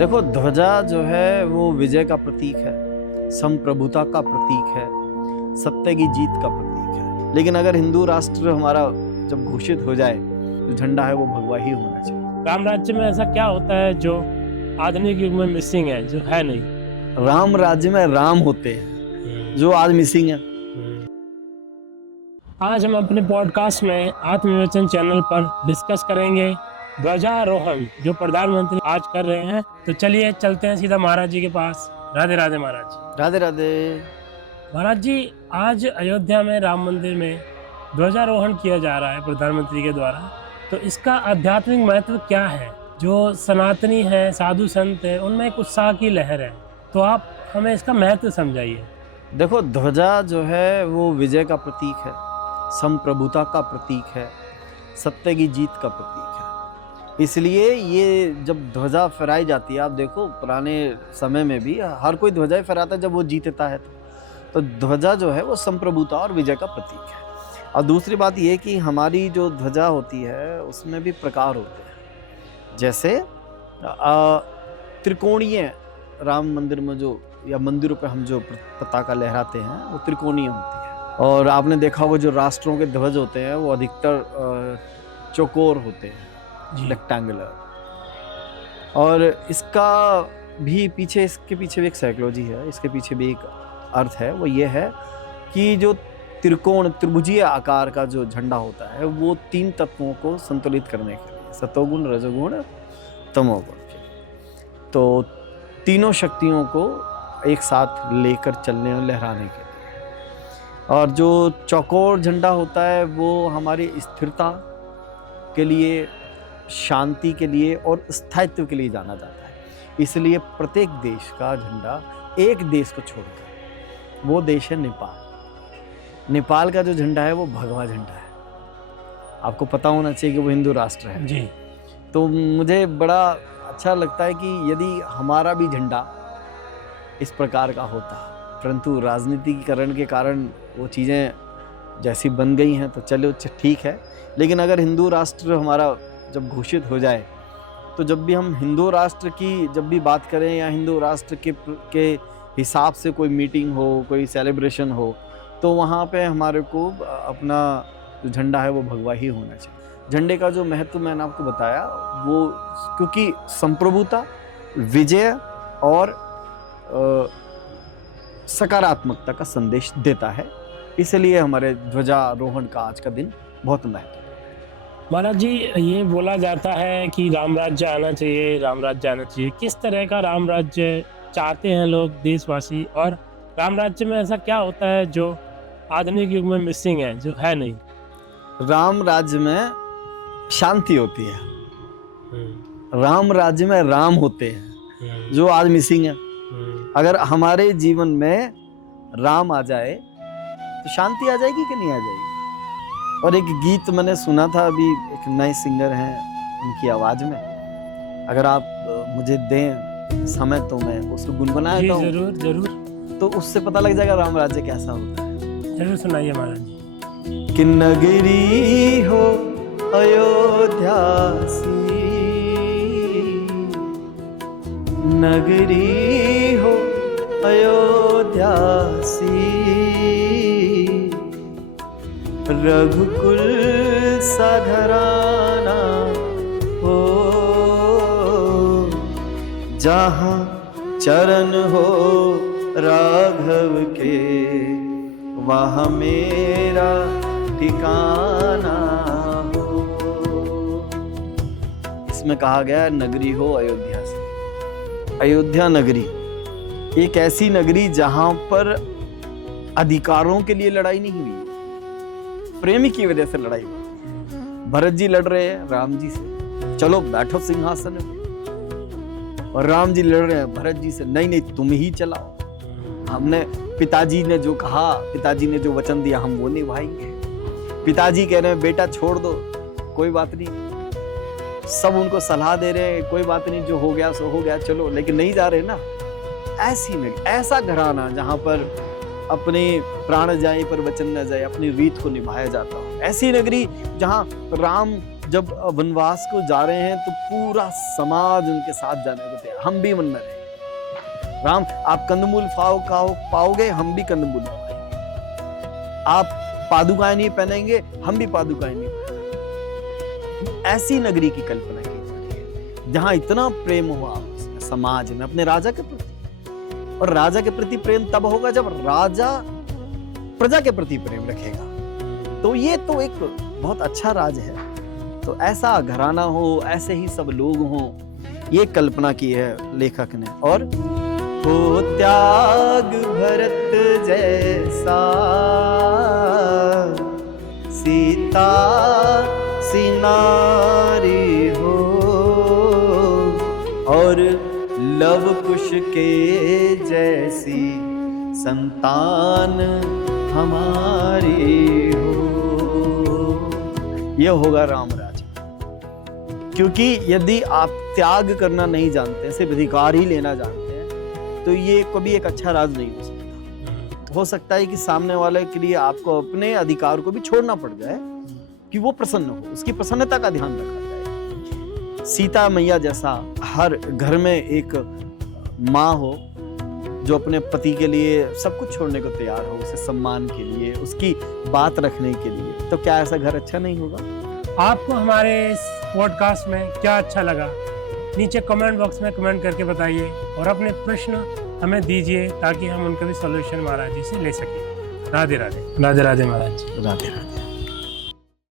देखो, ध्वजा जो है वो विजय का प्रतीक है, संप्रभुता का प्रतीक है, सत्य की जीत का प्रतीक है। लेकिन अगर हिंदू राष्ट्र हमारा जब घोषित हो जाए तो झंडा है वो भगवा ही होना चाहिए। राम राज्य में ऐसा क्या होता है जो आधुनिक युग में मिसिंग है, जो है नहीं? राम राज्य में राम होते हैं जो आज मिसिंग है। आज हम अपने पॉडकास्ट में आत्मविवेचन चैनल पर डिस्कस करेंगे ध्वजारोहण जो प्रधानमंत्री आज कर रहे हैं। तो चलिए चलते हैं सीधा महाराज जी के पास। राधे राधे महाराज जी। राधे राधे। महाराज जी, आज अयोध्या में राम मंदिर में ध्वजारोहण किया जा रहा है प्रधानमंत्री के द्वारा। तो इसका आध्यात्मिक महत्व क्या है? जो सनातनी है, साधु संत है, उनमें एक उत्साह की लहर है, तो आप हमें इसका महत्व समझाइए। देखो, ध्वजा जो है वो विजय का प्रतीक है, संप्रभुता का प्रतीक है, सत्य की जीत का प्रतीक है। इसलिए ये जब ध्वजा फहराई जाती है, आप देखो पुराने समय में भी हर कोई ध्वजा फहराता है जब वो जीतता है। तो ध्वजा जो है वो संप्रभुता और विजय का प्रतीक है। और दूसरी बात ये कि हमारी जो ध्वजा होती है उसमें भी प्रकार होते हैं। जैसे त्रिकोणीय राम मंदिर में जो या मंदिरों पे हम जो पताका लहराते हैं वो त्रिकोणीय होती है। और आपने देखा होगा जो राष्ट्रों के ध्वज होते हैं वो अधिकतर चौकोर होते हैं, रेक्टेंगुलर। और इसका भी पीछे, इसके पीछे भी एक साइकोलॉजी है, इसके पीछे भी एक अर्थ है। वो ये है कि जो त्रिभुजीय आकार का जो झंडा होता है वो तीन तत्वों को संतुलित करने के लिए, सतोगुण, रजोगुण, तमोगुण के लिए, तो तीनों शक्तियों को एक साथ लेकर चलने और लहराने के लिए। और जो चौकोर झंडा होता है वो हमारी स्थिरता के लिए, शांति के लिए और स्थायित्व के लिए जाना जाता है। इसलिए प्रत्येक देश का झंडा एक देश को छोड़कर, वो देश है नेपाल। नेपाल का जो झंडा है वो भगवा झंडा है। आपको पता होना चाहिए कि वो हिंदू राष्ट्र है जी। तो मुझे बड़ा अच्छा लगता है कि यदि हमारा भी झंडा इस प्रकार का होता, परंतु राजनीतिकरण के कारण वो चीज़ें जैसी बन गई हैं तो चलो ठीक है। लेकिन अगर हिंदू राष्ट्र हमारा जब घोषित हो जाए तो जब भी हम हिंदू राष्ट्र की जब भी बात करें या हिंदू राष्ट्र के हिसाब से कोई मीटिंग हो, कोई सेलिब्रेशन हो, तो वहाँ पे हमारे को अपना जो झंडा है वो भगवा ही होना चाहिए। झंडे का जो महत्व मैंने आपको बताया वो क्योंकि संप्रभुता, विजय और सकारात्मकता का संदेश देता है, इसलिए हमारे ध्वजारोहण का आज का दिन बहुत महत्व है। महाराज जी, ये बोला जाता है कि राम राज्य आना चाहिए, राम राज्य आना चाहिए। किस तरह का राम राज्य चाहते हैं लोग, देशवासी? और राम राज्य में ऐसा क्या होता है जो आधुनिक युग में मिसिंग है, जो है नहीं? राम राज्य में शांति होती है, राम राज्य में राम होते हैं जो आज मिसिंग है। अगर हमारे जीवन में राम आ जाए तो शांति आ जाएगी कि नहीं आ जाएगी? और एक गीत मैंने सुना था, अभी एक नए सिंगर हैं, उनकी आवाज में, अगर आप मुझे दें समय तो मैं उसको गुनगुनाता हूँ। जरूर जरूर। तो उससे पता लग जाएगा राम राज्य कैसा होता है। जरूर सुनाइए महाराज जी। कि नगरी हो अयोध्या सी, नगरी हो अयोध्या सी, रघुकुल सा घराना हो, जहाँ चरण हो राघव के, वहाँ मेरा ठिकाना हो। इसमें कहा गया है नगरी हो अयोध्या से। अयोध्या नगरी एक ऐसी नगरी जहां पर अधिकारों के लिए लड़ाई नहीं हुई, प्रेम की वजह से लड़ाई हुई। भरत जी लड़ रहे हैं राम जी से, चलो बैठो सिंहासन में, और राम जी लड़ रहे हैं भरत जी से, नहीं नहीं तुम ही चलाओ, हमने पिताजी ने जो कहा, पिताजी ने जो वचन दिया हम वो निभाएंगे। पिताजी कह रहे हैं बेटा छोड़ दो, कोई बात नहीं। सब उनको सलाह दे रहे हैं, कोई बात नहीं, जो हो गया सो हो गया, चलो, लेकिन नहीं जा रहे ना। ऐसी नहीं, ऐसा घराना जहां पर अपने प्राण जाए पर वचन न जाए, अपनी रीत को निभाया जाता हो। ऐसी नगरी जहां राम जब वनवास को जा रहे हैं तो पूरा समाज उनके साथ जाने को तैयार हम भी वन में रहेंगे। राम, आप कंदमूल पाओगे, हम भी कंदमूल पाएंगे। आप पादुकाएं नहीं पहनेंगे, हम भी पादुकाएं नहीं पहनेंगे। ऐसी नगरी की कल्पना की जा रही है जहां इतना प्रेम हो आपस में, समाज में, अपने राजा के प्रति। और राजा के प्रति प्रेम तब होगा जब राजा प्रजा के प्रति प्रेम रखेगा। तो ये तो एक बहुत अच्छा राज है। तो ऐसा घराना हो, ऐसे ही सब लोग हों, ये कल्पना की है लेखक ने। और हो त्याग भरत जैसा, सीता सी नारी हो, और लव कुश के जैसी संतान हमारी हो। यह होगा राम राज्य। क्योंकि यदि आप त्याग करना नहीं जानते, सिर्फ अधिकार ही लेना जानते हैं, तो ये कभी एक अच्छा राज नहीं हो सकता। हो सकता है कि सामने वाले के लिए आपको अपने अधिकार को भी छोड़ना पड़ जाए कि वो प्रसन्न हो, उसकी प्रसन्नता का ध्यान रखा जाए। सीता मैया जैसा हर घर में एक माँ हो जो अपने पति के लिए सब कुछ छोड़ने को तैयार हो, उसे सम्मान के लिए, उसकी बात रखने के लिए, तो क्या ऐसा घर अच्छा नहीं होगा? आपको हमारे इस पॉडकास्ट में क्या अच्छा लगा, नीचे कमेंट बॉक्स में कमेंट करके बताइए और अपने प्रश्न हमें दीजिए ताकि हम उनका भी सॉल्यूशन महाराज जी से ले सकें। राधे राधे। राधे राधे महाराज जी। राधे राधे।